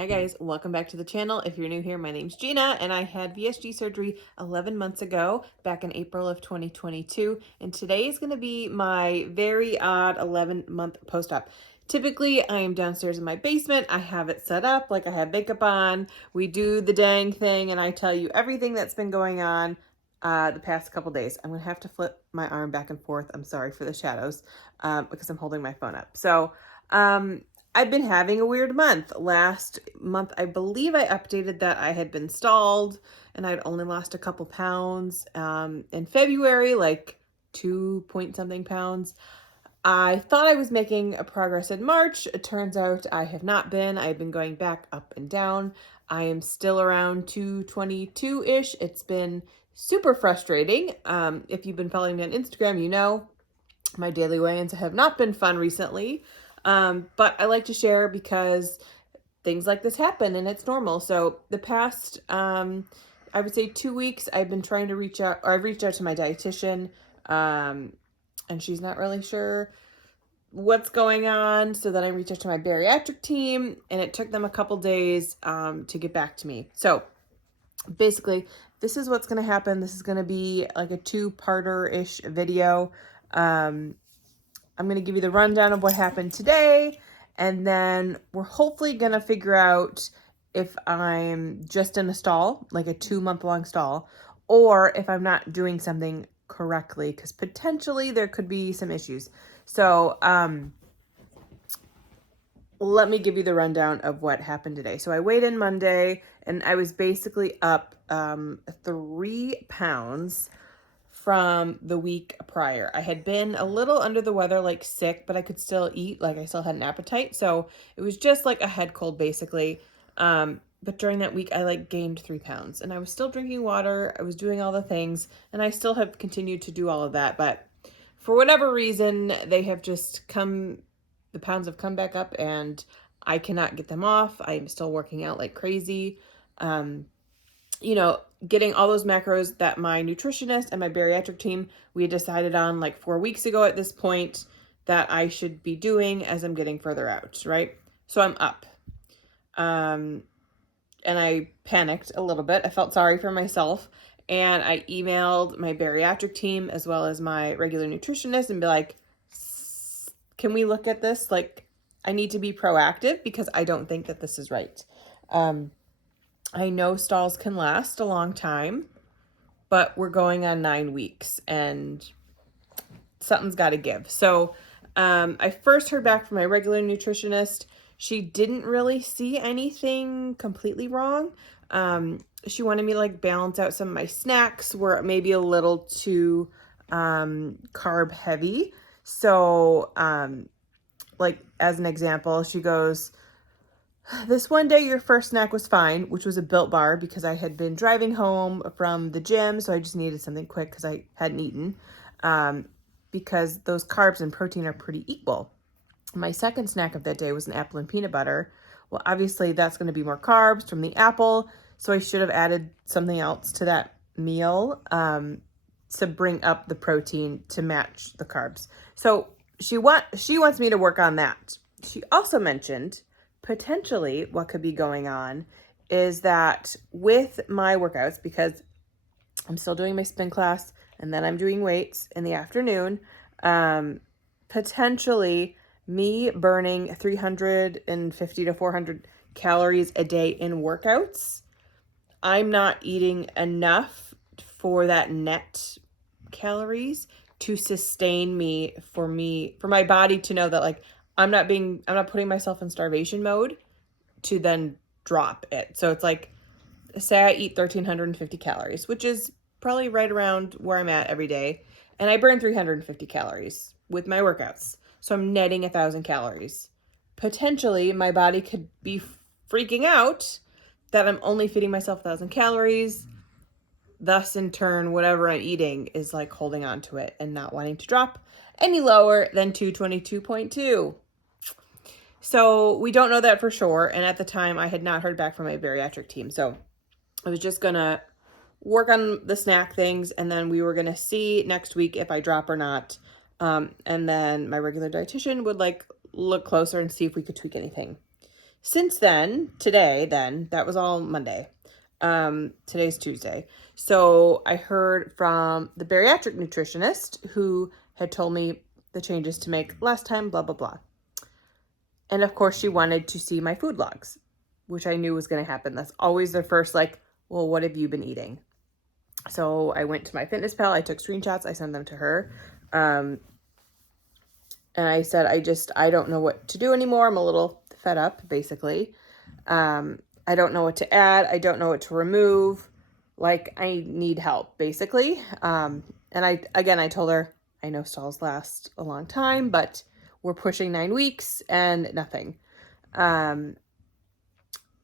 Hi guys, welcome back to the channel. If you're new here, my name's Gina and I had VSG surgery 11 months ago, back in April of 2022. And today is going to be my very odd 11-month post-op. Typically, I am downstairs in my basement. I have it set up like I have makeup on. We do the dang thing and I tell you everything that's been going on the past couple days. I'm going to have to flip my arm back and forth. I'm sorry for the shadows because I'm holding my phone up. I've been having a weird month. Last month, I believe I updated that I had been stalled and I'd only lost a couple pounds. In February, like 2 point something pounds. I thought I was making a progress in March. It turns out I have not been. I've been going back up and down. I am still around 222-ish. It's been super frustrating. If you've been following me on Instagram, you know my daily weigh-ins have not been fun recently. But I like to share because things like this happen and it's normal. So the past, I would say 2 weeks, I've been trying to reach out, or I've reached out to my dietitian, and she's not really sure what's going on. So then I reached out to my bariatric team and it took them a couple days, to get back to me. So basically this is what's going to happen. This is going to be like a 2-parter-ish video. I'm going to give you the rundown of what happened today, and then we're hopefully going to figure out if I'm just in a stall, like a 2-month-long stall, or if I'm not doing something correctly, because potentially there could be some issues. So let me give you the rundown of what happened today. So I weighed in Monday, and I was basically up 3 pounds from the week prior. I had been a little under the weather, like sick, but I could still eat, like I still had an appetite. So it was just like a head cold basically. But during that week, I like gained 3 pounds and I was still drinking water. I was doing all the things and I still have continued to do all of that. But for whatever reason, they have just the pounds have come back up and I cannot get them off. I'm still working out like crazy. Getting all those macros that my nutritionist and my bariatric team, we had decided on like 4 weeks ago at this point that I should be doing as I'm getting further out, right? So I'm up. And I panicked a little bit. I felt sorry for myself. And I emailed my bariatric team as well as my regular nutritionist and be like, can we look at this? Like, I need to be proactive because I don't think that this is right. I know stalls can last a long time, but we're going on 9 weeks and something's got to give. So I first heard back from my regular nutritionist. She didn't really see anything completely wrong. She wanted me to like balance out some of my snacks were maybe a little too carb heavy. So like as an example, she goes, this one day your first snack was fine, which was a Built Bar because I had been driving home from the gym, so I just needed something quick because I hadn't eaten, because those carbs and protein are pretty equal. My second snack of that day was an apple and peanut butter. Well, obviously that's going to be more carbs from the apple, so I should have added something else to that meal to bring up the protein to match the carbs. So she wants me to work on that. She also mentioned potentially what could be going on is that with my workouts, because I'm still doing my spin class and then I'm doing weights in the afternoon, potentially me burning 350 to 400 calories a day in workouts, I'm not eating enough for that net calories to sustain me for my body to know that like I'm not putting myself in starvation mode to then drop it. So it's like, say I eat 1,350 calories, which is probably right around where I'm at every day. And I burn 350 calories with my workouts. So I'm netting 1,000 calories. Potentially my body could be freaking out that I'm only feeding myself 1,000 calories. Thus, in turn, whatever I'm eating is like holding on to it and not wanting to drop any lower than 222.2. So we don't know that for sure. And at the time, I had not heard back from my bariatric team. So I was just going to work on the snack things. And then we were going to see next week if I drop or not. And then my regular dietitian would like look closer and see if we could tweak anything. since then, today, that was all Monday. Today's Tuesday. So I heard from the bariatric nutritionist who had told me the changes to make last time, blah, blah, blah. And of course, she wanted to see my food logs, which I knew was going to happen. That's always their first, like, well, what have you been eating? So I went to my fitness pal. I took screenshots. I sent them to her. And I said, I don't know what to do anymore. I'm a little fed up, basically. I don't know what to add. I don't know what to remove. Like, I need help, basically. And I told her, I know stalls last a long time, but we're pushing 9 weeks and nothing.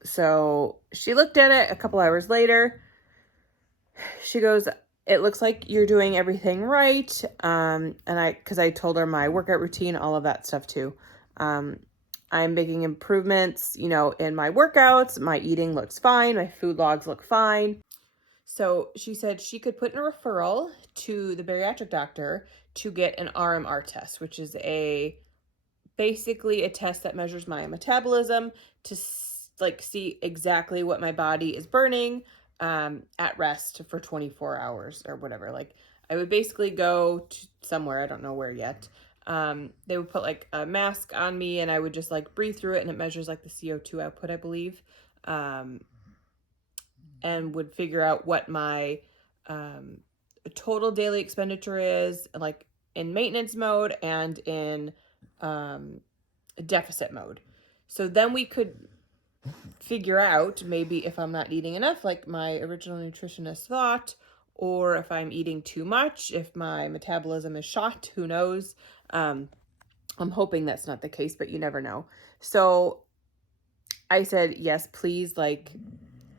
So she looked at it a couple hours later. She goes, it looks like you're doing everything right. Because I told her my workout routine, all of that stuff too. I'm making improvements, in my workouts. My eating looks fine. My food logs look fine. So she said she could put in a referral to the bariatric doctor to get an RMR test, which is basically a test that measures my metabolism to see exactly what my body is burning at rest for 24 hours or whatever. Like, I would basically go to somewhere, I don't know where yet. They would put like a mask on me and I would just like breathe through it, and it measures like the CO2 output, I believe. And would figure out what my total daily expenditure is, like in maintenance mode and in deficit mode. So then we could figure out maybe if I'm not eating enough, like my original nutritionist thought, or if I'm eating too much, if my metabolism is shot, who knows? I'm hoping that's not the case, but you never know. So I said, yes, please, like,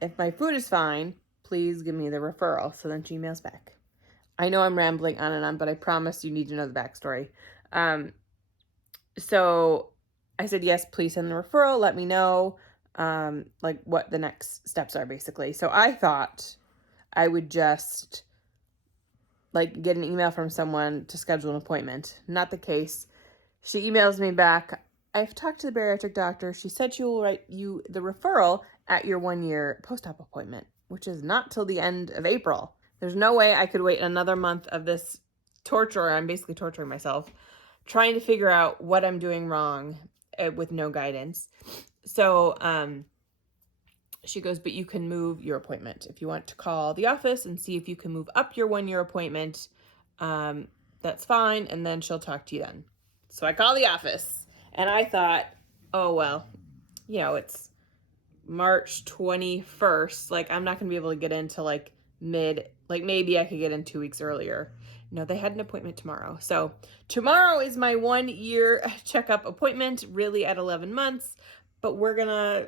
if my food is fine, please give me the referral. So then she emails back. I know I'm rambling on and on, but I promise you need to know the backstory. So I said, yes, please send the referral. Let me know, like, what the next steps are, basically. So I thought I would just, like, get an email from someone to schedule an appointment. Not the case. She emails me back. I've talked to the bariatric doctor. She said she will write you the referral at your 1-year post-op appointment, which is not till the end of April. There's no way I could wait another month of this torture. I'm basically torturing myself, trying to figure out what I'm doing wrong with no guidance. So she goes, but you can move your appointment. If you want to call the office and see if you can move up your 1-year appointment, that's fine. And then she'll talk to you then. So I call the office and I thought, oh, well, it's March 21st. Like, I'm not going to be able to get into like maybe I could get in 2 weeks earlier. No, they had an appointment tomorrow. So tomorrow is my 1-year checkup appointment, really at 11 months, but we're going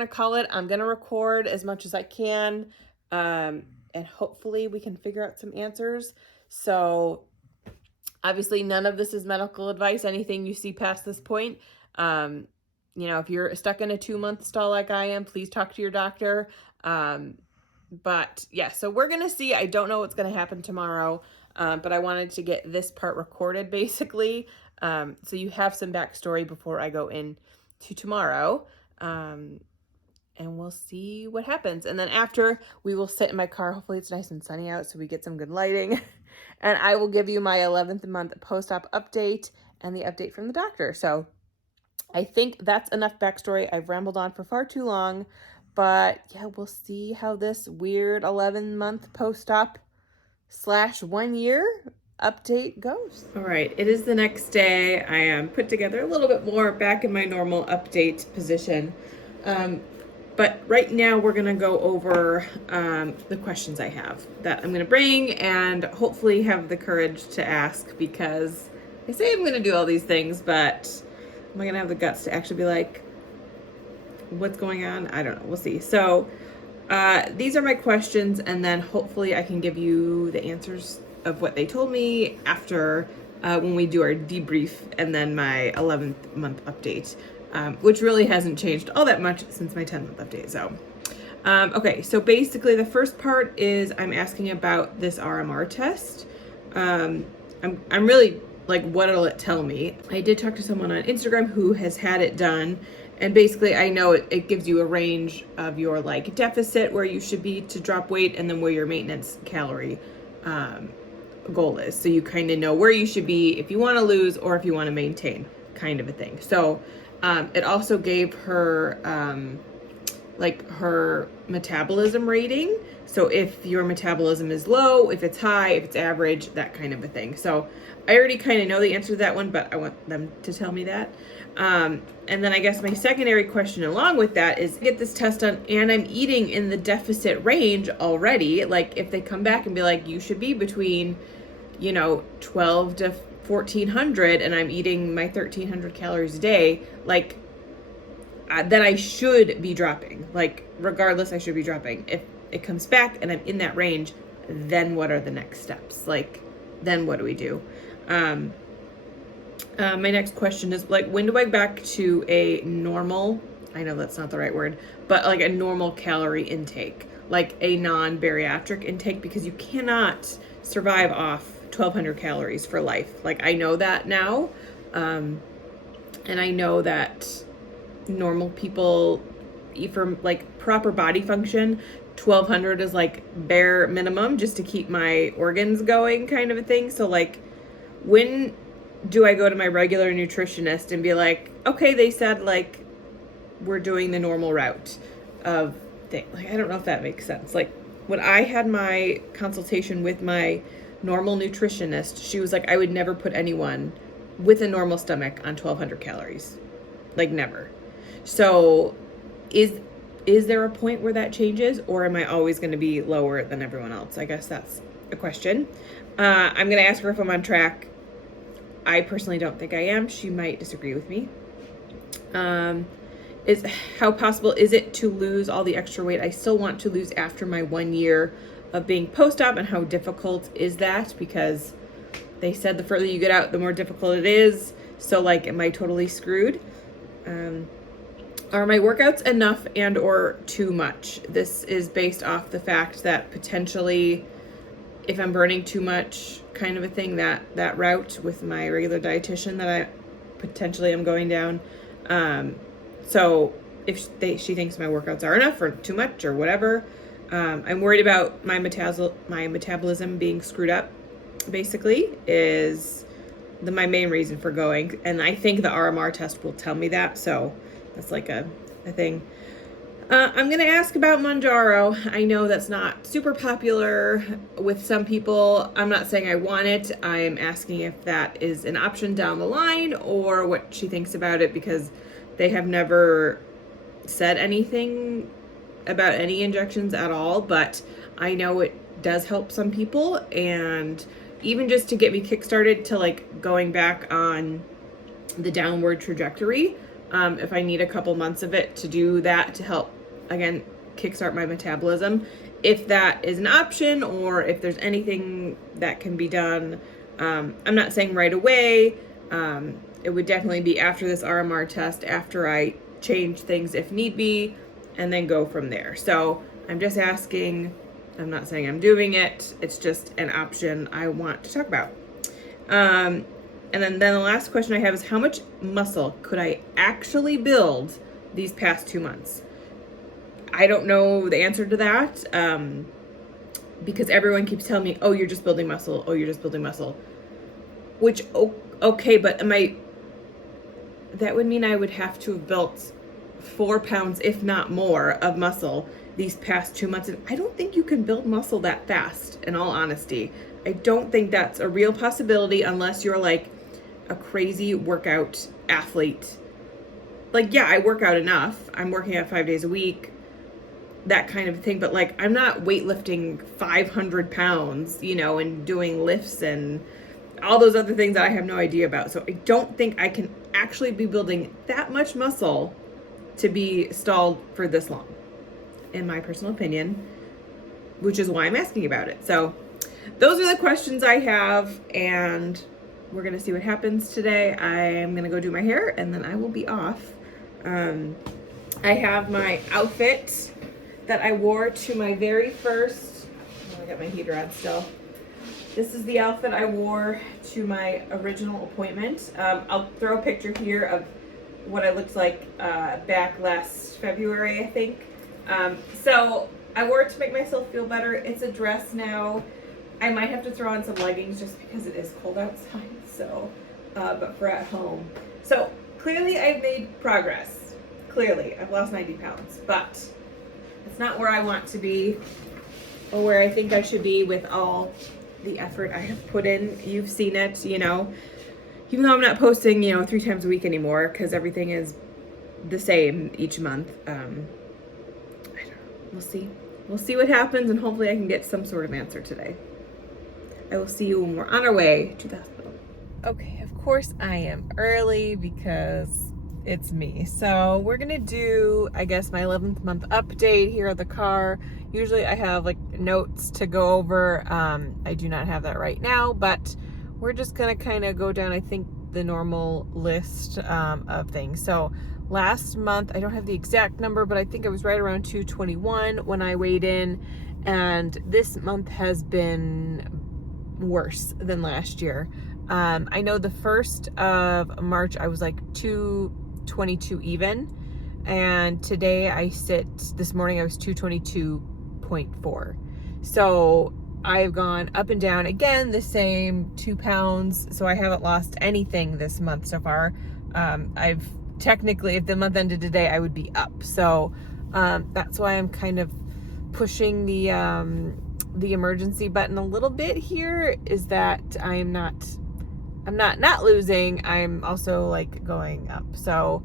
to call it. I'm going to record as much as I can. And hopefully we can figure out some answers. So obviously none of this is medical advice, anything you see past this point. If you're stuck in a 2-month stall like I am, please talk to your doctor. But yeah, so we're going to see. I don't know what's going to happen tomorrow, but I wanted to get this part recorded basically. So you have some backstory before I go in to tomorrow. And we'll see what happens. And then after, we will sit in my car. Hopefully it's nice and sunny out so we get some good lighting. And I will give you my 11th month post-op update and the update from the doctor. So I think that's enough backstory. I've rambled on for far too long. But yeah, we'll see how this weird 11-month post-op / 1-year update goes. All right, it is the next day. I am put together a little bit more, back in my normal update position. But right now we're going to go over the questions I have that I'm going to bring and hopefully have the courage to ask, because I say I'm going to do all these things, but am I going to have the guts to actually be like, what's going on? I don't know. We'll see. So these are my questions, and then hopefully I can give you the answers of what they told me after when we do our debrief and then my 11th month update. Which really hasn't changed all that much since my 10-month update. So, okay. So basically the first part is I'm asking about this RMR test. I'm really like what'll it tell me. I did talk to someone on Instagram who has had it done, and basically I know it gives you a range of your like deficit where you should be to drop weight, and then where your maintenance calorie goal is. So you kind of know where you should be if you want to lose or if you want to maintain, kind of a thing. So it also gave her like her metabolism rating. So if your metabolism is low, if it's high, if it's average, that kind of a thing. So I already kind of know the answer to that one, but I want them to tell me that. And then I guess my secondary question along with that is, get this test done and I'm eating in the deficit range already. Like if they come back and be like, you should be between, 12 to 1400 and I'm eating my 1300 calories a day, like then I should be dropping. Like regardless, I should be dropping. If it comes back and I'm in that range, then what are the next steps? Like, then what do we do? My next question is like, when do I back to a normal, I know that's not the right word, but like a normal calorie intake, like a non-bariatric intake, because you cannot survive off 1200 calories for life. Like I know that now. And I know that normal people eat for like proper body function, 1200 is like bare minimum just to keep my organs going, kind of a thing. So like, when do I go to my regular nutritionist and be like, okay, they said like we're doing the normal route of thing? Like I don't know if that makes sense. Like when I had my consultation with my normal nutritionist, she was like, I would never put anyone with a normal stomach on 1200 calories. Like never. So is there a point where that changes, or am I always going to be lower than everyone else? I guess that's a question. I'm going to ask her if I'm on track. I personally don't think I am. She might disagree with me. Is how possible is it to lose all the extra weight I still want to lose after my 1 year of being post-op, and how difficult is that? Because they said the further you get out, the more difficult it is. So like, am I totally screwed? Are my workouts enough and or too much? This is based off the fact that potentially if I'm burning too much, kind of a thing, that route with my regular dietitian that I potentially am going down. So if she thinks my workouts are enough or too much or whatever, I'm worried about my metabolism being screwed up, basically, is my main reason for going. And I think the RMR test will tell me that. So that's like a thing. I'm going to ask about Mounjaro. I know that's not super popular with some people. I'm not saying I want it. I'm asking if that is an option down the line or what she thinks about it, because they have never said anything about any injections at all, but I know it does help some people. And even just to get me kickstarted to like going back on the downward trajectory, if I need a couple months of it to do that to help, again, kickstart my metabolism, if that is an option or if there's anything that can be done. I'm not saying right away. It would definitely be after this RMR test, after I change things if need be, and then go from there. So I'm just asking. I'm not saying I'm doing it. It's just an option I want to talk about. And then the last question I have is, how much muscle could I actually build these past 2 months? I don't know the answer to that, because everyone keeps telling me, oh, you're just building muscle. Oh, you're just building muscle. Which, okay, but that would mean I would have to have built 4 pounds, if not more, of muscle these past 2 months. And I don't think you can build muscle that fast, in all honesty. I don't think that's a real possibility unless you're like a crazy workout athlete. Like, yeah, I work out enough. I'm working out 5 days a week, that kind of thing. But like, I'm not weightlifting 500 pounds, and doing lifts and all those other things that I have no idea about. So I don't think I can actually be building that much muscle to be stalled for this long, in my personal opinion, which is why I'm asking about it. So those are the questions I have, and we're going to see what happens today. I am going to go do my hair, and then I will be off. I have my outfit that I wore to my very first, I got my heater on still, This is the outfit I wore to my original appointment. I'll throw a picture here of what I looked like back last February, I think. So I wore it to make myself feel better. It's a dress now. I might have to throw on some leggings just because it is cold outside, so, but for at home. So clearly I've made progress. Clearly, I've lost 90 pounds, but it's not where I want to be or where I think I should be with all the effort I have put in. You've seen it, you know, even though I'm not posting, you know, 3 times a week anymore because everything is the same each month. I don't know. We'll see. We'll see what happens, and hopefully I can get some sort of answer today. I will see you when we're on our way to the hospital. Okay, of course I am early because it's me. So we're gonna do, I guess, my 11th month update here at the car. Usually I have like notes to go over. I do not have that right now, but we're just gonna kind of go down, I think, the normal list of things. So last month, I don't have the exact number, but I think I was right around 221 when I weighed in, and this month has been worse than last year. I know the 1st of March I was like 222 even, and today this morning I was 222.4. So I've gone up and down again, the same 2 pounds. So I haven't lost anything this month so far. I've technically, if the month ended today, I would be up. So that's why I'm kind of pushing the emergency button a little bit here, is that I'm not losing. I'm also like going up. So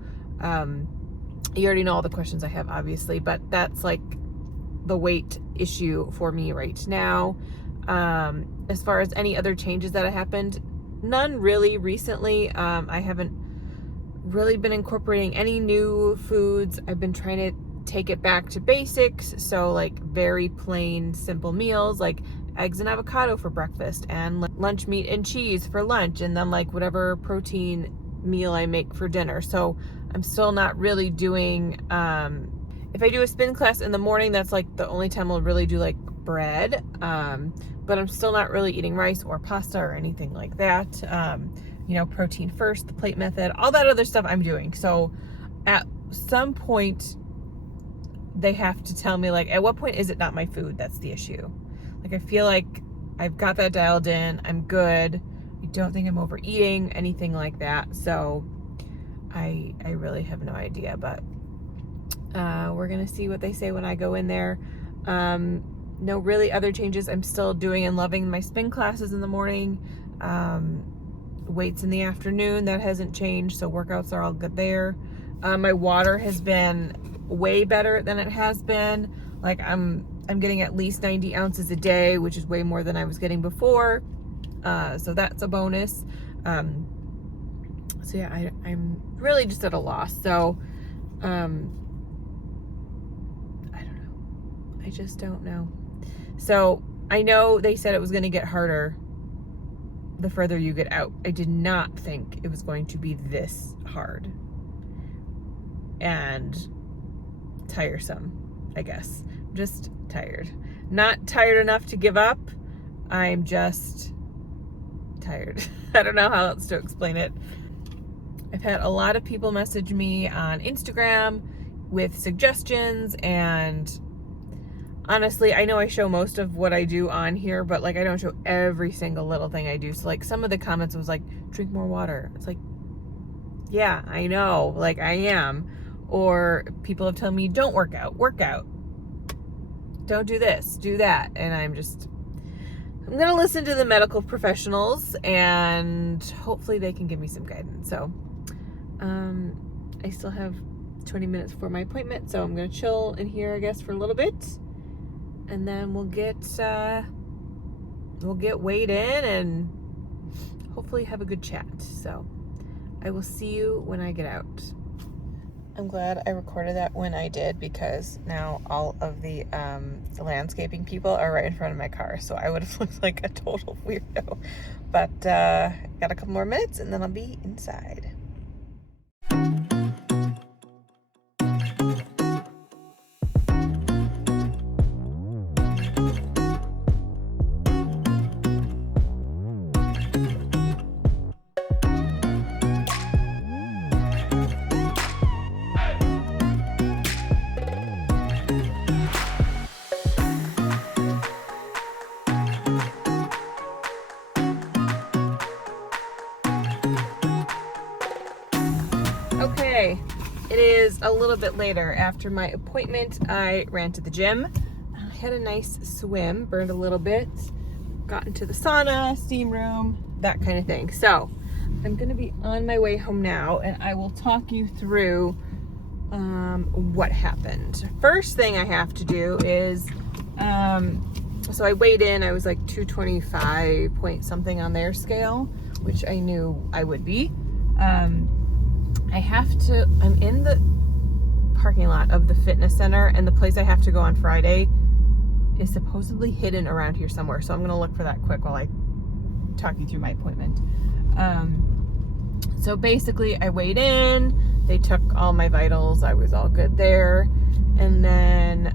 you already know all the questions I have, obviously, but that's like the weight issue for me right now. As far as any other changes that have happened, none really recently. I haven't really been incorporating any new foods. I've been trying to take it back to basics. So like very plain, simple meals, like eggs and avocado for breakfast, and lunch meat and cheese for lunch, and then like whatever protein meal I make for dinner. So I'm still not really doing, if I do a spin class in the morning, that's like the only time I'll really do like bread. But I'm still not really eating rice or pasta or anything like that. You know, protein first, the plate method, all that other stuff I'm doing. So at some point they have to tell me, like, at what point is it not my food that's the issue? Like, I feel like I've got that dialed in. I'm good. I don't think I'm overeating, anything like that. So I really have no idea, but we're gonna see what they say when I go in there. No really other changes. I'm still doing and loving my spin classes in the morning, weights in the afternoon. That hasn't changed, so workouts are all good there. My water has been way better than it has been. Like I'm getting at least 90 ounces a day, which is way more than I was getting before. So that's a bonus. So yeah, I'm really just at a loss. So I don't know. I just don't know. So I know they said it was going to get harder the further you get out. I did not think it was going to be this hard and tiresome, I guess. Just tired. Not tired enough to give up. I'm just tired. I don't know how else to explain it. I've had a lot of people message me on Instagram with suggestions, and honestly, I know I show most of what I do on here, but like I don't show every single little thing I do. So like some of the comments was like, drink more water. It's like, yeah, I know, like I am. Or people have told me, don't work out. Don't do this, do that. And I'm going to listen to the medical professionals, and hopefully they can give me some guidance. So I still have 20 minutes for my appointment, so I'm going to chill in here, I guess, for a little bit. And then we'll get weighed in and hopefully have a good chat. So I will see you when I get out. I'm glad I recorded that when I did, because now all of the landscaping people are right in front of my car, so I would have looked like a total weirdo. But got a couple more minutes and then I'll be inside. Okay, it is a little bit later. After my appointment, I ran to the gym. I had a nice swim, burned a little bit, got into the sauna, steam room, that kind of thing. So I'm gonna be on my way home now, and I will talk you through what happened. First thing I have to do is, so I weighed in, I was like 225 point something on their scale, which I knew I would be. I'm in the parking lot of the fitness center, and the place I have to go on Friday is supposedly hidden around here somewhere. So I'm gonna look for that quick while I talk you through my appointment. So basically I weighed in, they took all my vitals, I was all good there. And then,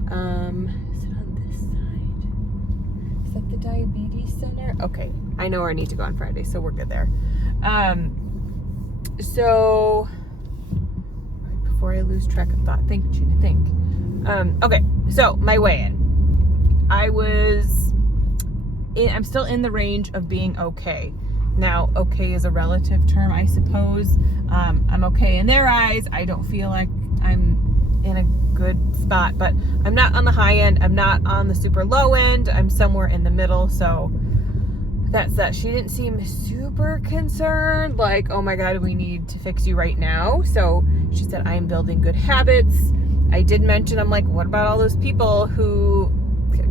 is it on this side? Is that the diabetes center? Okay, I know where I need to go on Friday, so we're good there. So, before I lose track of thought, think, Gina, think. Okay, so my weigh-in. I'm still in the range of being okay. Now, okay is a relative term, I suppose. I'm okay in their eyes. I don't feel like I'm in a good spot, but I'm not on the high end. I'm not on the super low end. I'm somewhere in the middle, so that's that. She didn't seem super concerned, like, oh my God, we need to fix you right now. So she said, I am building good habits. I did mention, I'm like, what about all those people who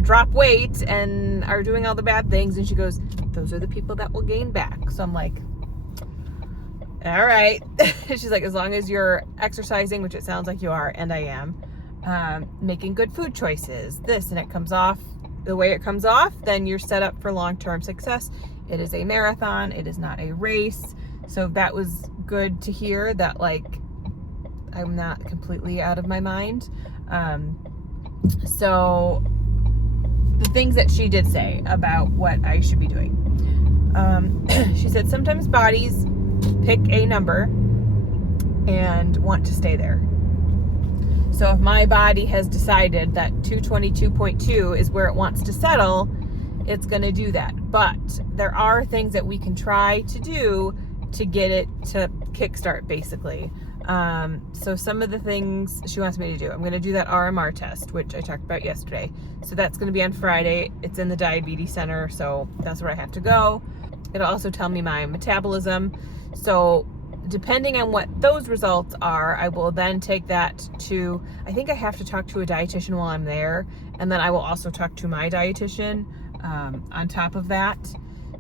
drop weight and are doing all the bad things? And she goes, those are the people that will gain back. So I'm like, all right. She's like, as long as you're exercising, which it sounds like you are, and I am, making good food choices, this, and it comes off the way it comes off, then you're set up for long-term success. It is a marathon. It is not a race. So that was good to hear, that like I'm not completely out of my mind. So the things that she did say about what I should be doing. She said sometimes bodies pick a number and want to stay there. So if my body has decided that 222.2 is where it wants to settle, it's going to do that. But there are things that we can try to do to get it to kickstart, basically. So some of the things she wants me to do, I'm going to do that RMR test, which I talked about yesterday. So that's going to be on Friday. It's in the diabetes center, so that's where I have to go. It'll also tell me my metabolism. So depending on what those results are, I will then take that to, I think I have to talk to a dietitian while I'm there. And then I will also talk to my dietitian on top of that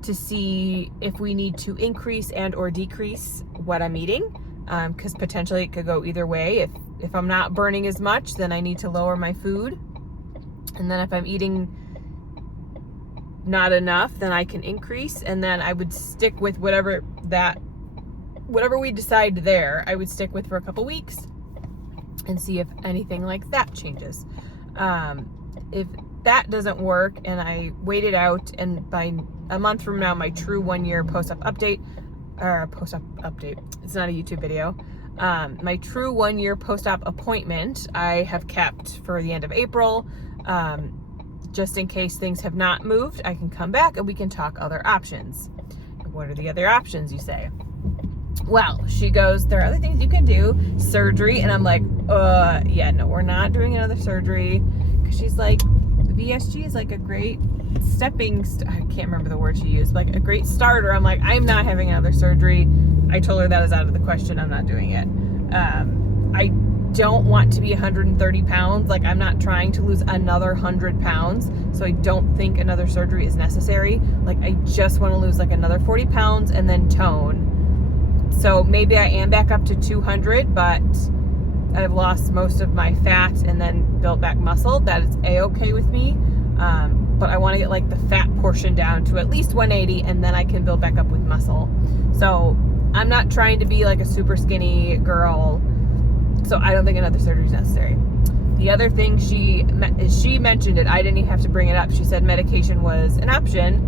to see if we need to increase and or decrease what I'm eating. Because potentially it could go either way. If I'm not burning as much, then I need to lower my food. And then if I'm eating not enough, then I can increase. And then I would stick with whatever we decide there, I would stick with for a couple weeks and see if anything like that changes. If that doesn't work and I wait it out, and by a month from now, my true 1 year post-op update, it's not a YouTube video, my true 1 year post-op appointment, I have kept for the end of April, just in case things have not moved. I can come back and we can talk other options. What are the other options, you say? Well, she goes, there are other things you can do, surgery. And I'm like, yeah, no, we're not doing another surgery. Because she's like, VSG is like a great I can't remember the word she used, like a great starter. I'm like, I'm not having another surgery. I told her that is out of the question. I'm not doing it. I don't want to be 130 pounds. Like, I'm not trying to lose another 100 pounds. So I don't think another surgery is necessary. Like, I just want to lose like another 40 pounds and then tone. So maybe I am back up to 200, but I've lost most of my fat and then built back muscle. That is a-okay with me. But I want to get like the fat portion down to at least 180, and then I can build back up with muscle. So I'm not trying to be like a super skinny girl. So I don't think another surgery is necessary. The other thing she mentioned it, I didn't even have to bring it up. She said medication was an option,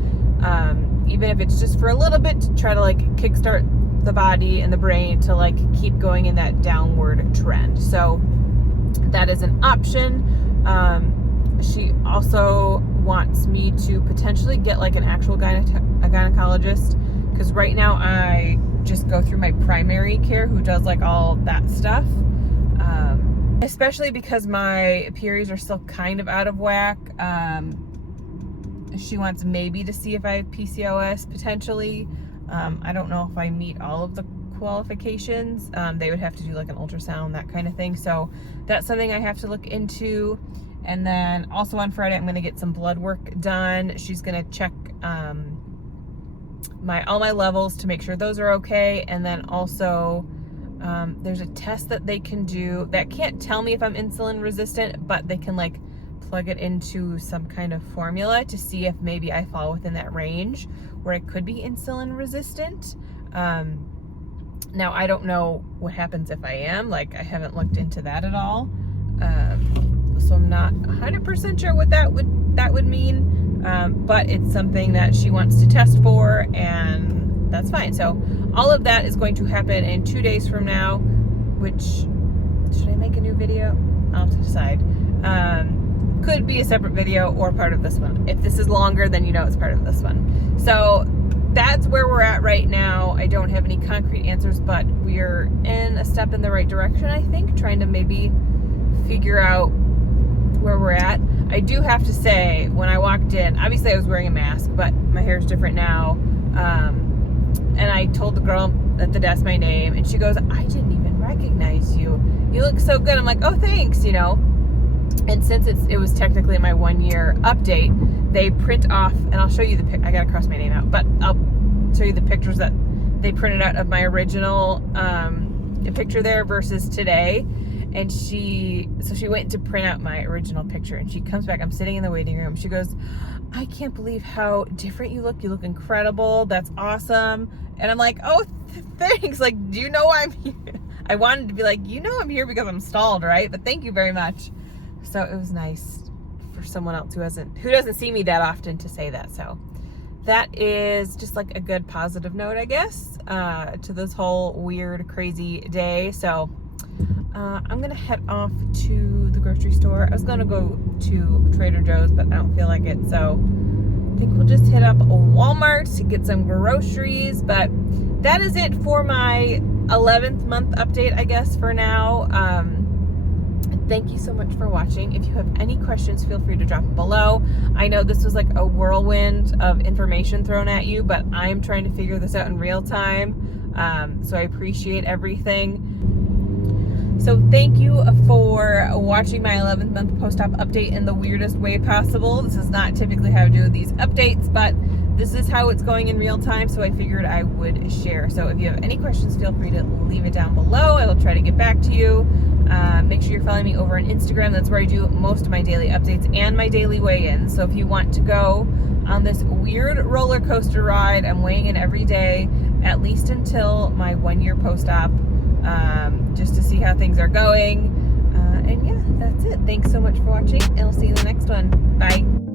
even if it's just for a little bit, to try to like kickstart the body and the brain to like keep going in that downward trend. So that is an option. She also wants me to potentially get like an actual gynecologist, because right now I just go through my primary care who does like all that stuff. Especially because my periods are still kind of out of whack. She wants maybe to see if I have PCOS potentially. I don't know if I meet all of the qualifications. They would have to do like an ultrasound, that kind of thing. So that's something I have to look into. And then also on Friday, I'm going to get some blood work done. She's going to check all my levels to make sure those are okay. And then also there's a test that they can do that can't tell me if I'm insulin resistant, but they can like plug it into some kind of formula to see if maybe I fall within that range where I could be insulin resistant. Now I don't know what happens if I am, like I haven't looked into that at all. So I'm not 100% sure what that would mean. But it's something that she wants to test for, and that's fine. So all of that is going to happen in 2 days from now, which, should I make a new video? I'll have to decide. Could be a separate video or part of this one. If this is longer, then you know it's part of this one. So that's where we're at right now. I don't have any concrete answers, but we're in a step in the right direction, I think, trying to maybe figure out where we're at. I do have to say, when I walked in, obviously I was wearing a mask, but my hair is different now. And I told the girl at the desk my name, and she goes, "I didn't even recognize you. You look so good." I'm like, "Oh, thanks," you know. And since it was technically my 1 year update, they print off, and I'll show you I gotta cross my name out, but I'll show you the pictures that they printed out of my original picture there versus today. And she went to print out my original picture, and she comes back. I'm sitting in the waiting room. She goes, "I can't believe how different you look. You look incredible. That's awesome." And I'm like, "Oh, thanks. Like, do you know I'm here?" I wanted to be like, "You know I'm here because I'm stalled, right? But thank you very much." So it was nice for someone else who doesn't see me that often to say that. So that is just like a good positive note, I guess, to this whole weird, crazy day. So I'm gonna head off to the grocery store. I was gonna go to Trader Joe's, but I don't feel like it, so I think we'll just hit up Walmart to get some groceries. But that is it for my 11th month update, I guess, for now. Thank you so much for watching. If you have any questions, feel free to drop them below. I know this was like a whirlwind of information thrown at you, but I'm trying to figure this out in real time. So I appreciate everything. So thank you for watching my 11th month post-op update in the weirdest way possible. This is not typically how I do these updates, but this is how it's going in real time, so I figured I would share. So if you have any questions, feel free to leave it down below. I will try to get back to you. Make sure you're following me over on Instagram. That's where I do most of my daily updates and my daily weigh-ins. So if you want to go on this weird roller coaster ride, I'm weighing in every day, at least until my 1 year post-op, just to see how things are going. And yeah, that's it. Thanks so much for watching, and I'll see you in the next one. Bye.